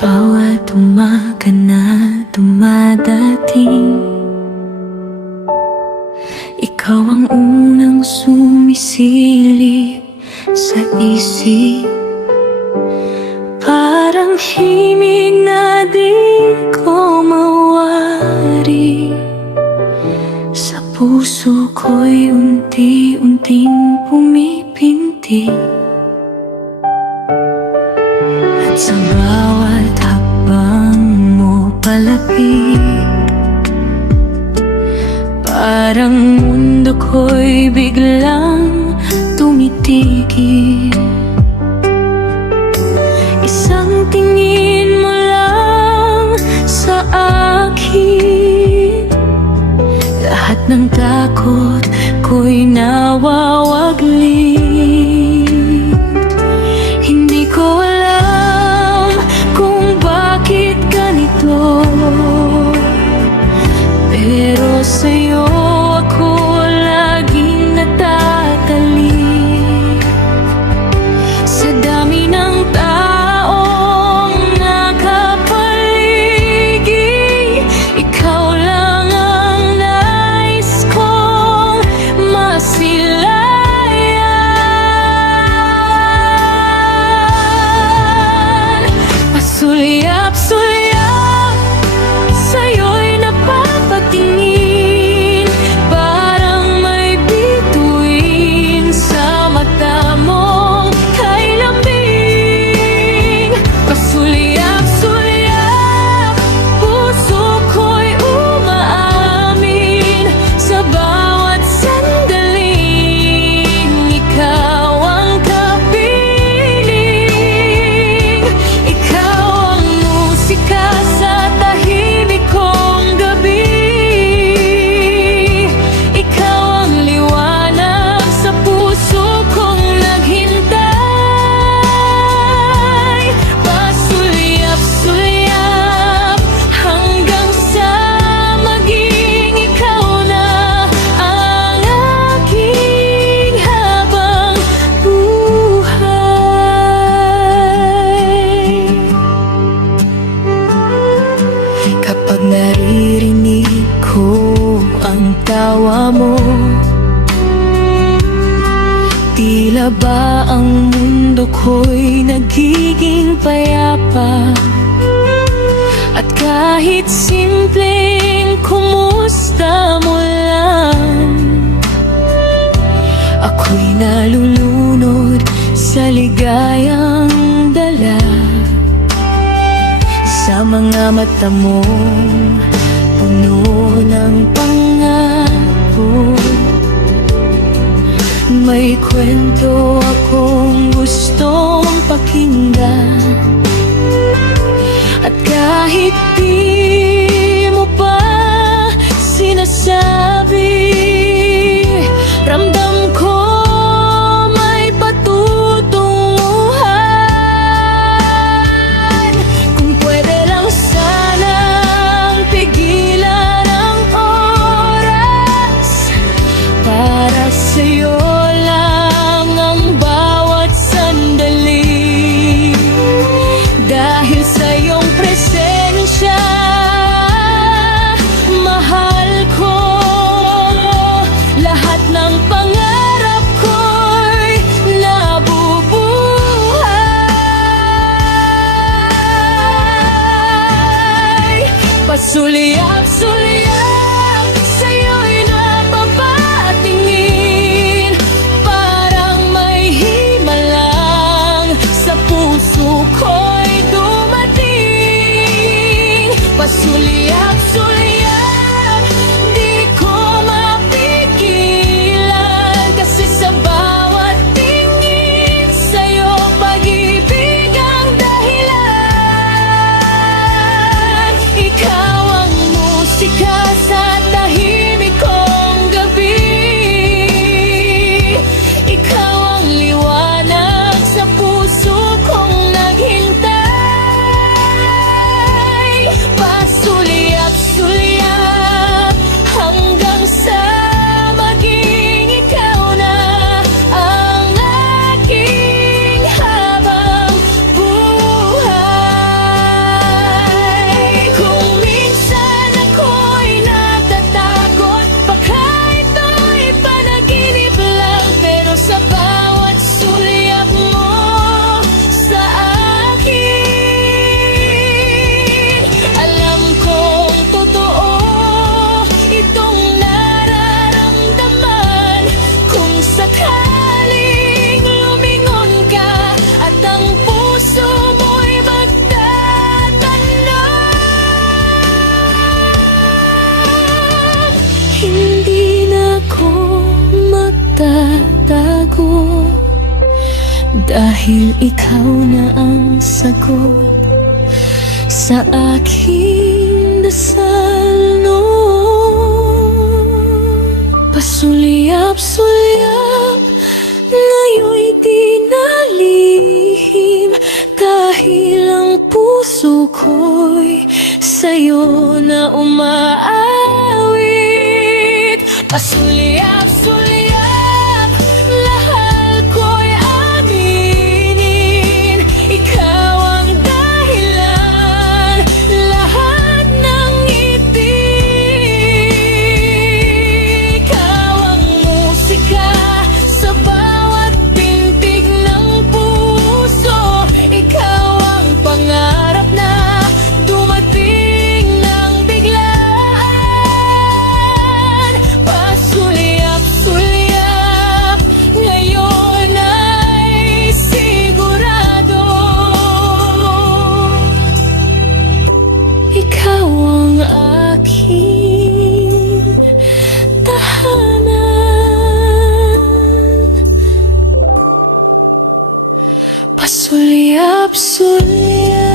bawat umaga na dumadating, ikaw ang unang sumisilip sa isip. Parang himig na di ko mawari, sa puso ko'y unti-unting pumipintig. At sa bawat hakbang mo palapit, parang mundo ko'y biglang tumitigil. Isang tingin mo lang sa akin, lahat ng takot ko'y nawawaglit. Hindi ko alam kung bakit ganito, pero sa'yo ako laging natatalik. Sa dami ng taong nakapaligid, ikaw lang ang nais kong masilayan. Pasulyap-sulyap sa'yo'y napapatingin, parang may bituin sa mata mong kay lambing. Pasulyap-sulyap, puso ko'y umaamin, sa bawat sandaling ikaw ang kapiling. Ikaw ang musika sa tahimik kong gabi, ikaw ang liwanag sa puso kong naghintay. Pasulyap-sulyap hanggang sa maging ikaw na ang aking habang buhay. Kapag naririnig ko ang tawa mo, tila ba ang mundo ko'y nagiging payapa. At kahit simpleng kumusta mo lang, ako'y nalulunod sa ligayang dala. Sa mga mata mong puno ng pangako, may kwento akong gustong pakinggan. At kahit di mo pa sinasabi, ramdam ko may patutunguhan. Kung pwede lang sanang pigilan ang oras, para sa'yo lang ang bawat sandali. Dahil sa iyong presensya, mahal ko Dahil ikaw na ang sagot sa aking dasal noon. Pasulyap-sulyap, ngayon'y di nalihim, dahil ang puso ko'y sa'yo na umaawit. Pasulyap-sulyap, lahal ko'y aminin, ikaw ang dahilan, lahat ng ngiti. Ikaw ang musika sa bawat pintig ng puso, ikaw ang pangarap na dumating ng biglaan. Pasulyap-sulyap, ngayon ay sigurado, ikaw ang aking tahanan. Pasulyap-sulyap.